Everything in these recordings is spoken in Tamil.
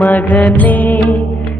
மகனே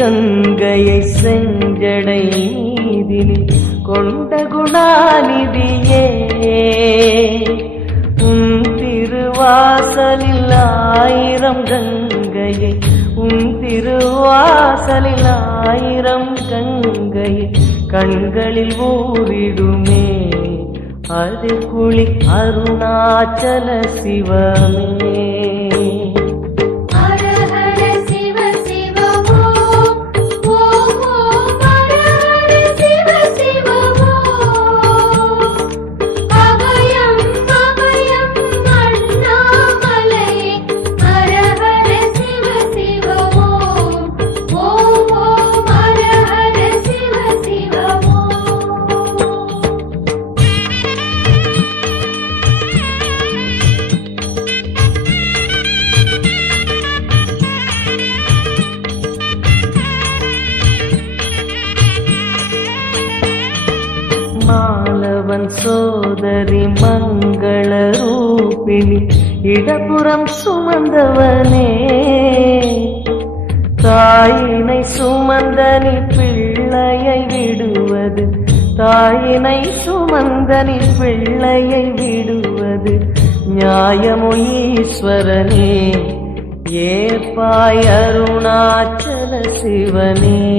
கங்கையை செஞ்சடை நீதினி கொண்ட குணாநிதியே உன் திருவாசலில் ஆயிரம் கங்கையை உன் திருவாசலில் ஆயிரம் கங்கையை கண்களில் ஊறிடுமே. அது குளி அருணாச்சல சிவமே. இடப்புறம் சுமந்தவனே. தாயினை சுமந்தனி பிள்ளையை விடுவது. தாயினை சுமந்தனி பிள்ளையை விடுவது. நியாயமோ ஈஸ்வரனே. ஏப்பாய் அருணாச்சல சிவனே.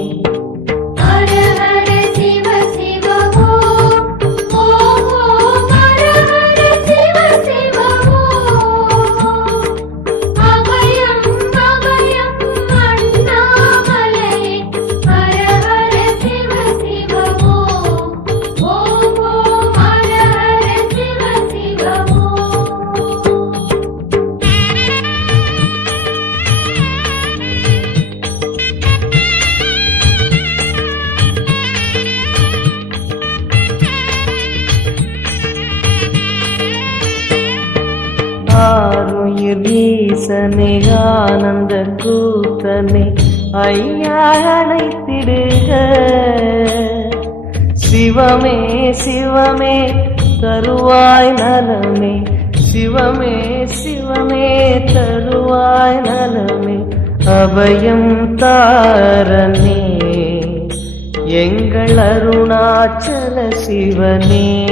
ஐயா அழைத்திடுக சிவமே சிவமே தருவாய் நலமே. சிவமே சிவமே தருவாய் நலமே. அபயம் தாரனே எங்கள் அருணாச்சல சிவனே.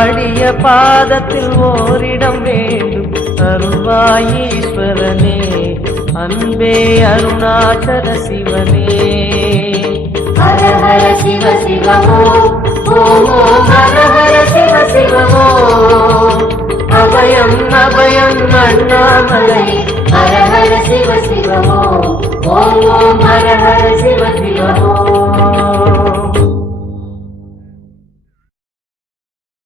ஆடிய பாதத்தில் ஓரிடம் வேண்டும். அருள்வாயீஸ்வரனே அன்பே அருணாச்சல சிவனே. ஹர ஹர சிவ சிவமோ ஓம் ஹர ஹர சிவ சிவமோ. அபயம் அபயம் அண்ணாமலை ஹர ஹர சிவ சிவமோ. ஓம் ஓம் ஹர ஹர சிவ சிவமோ.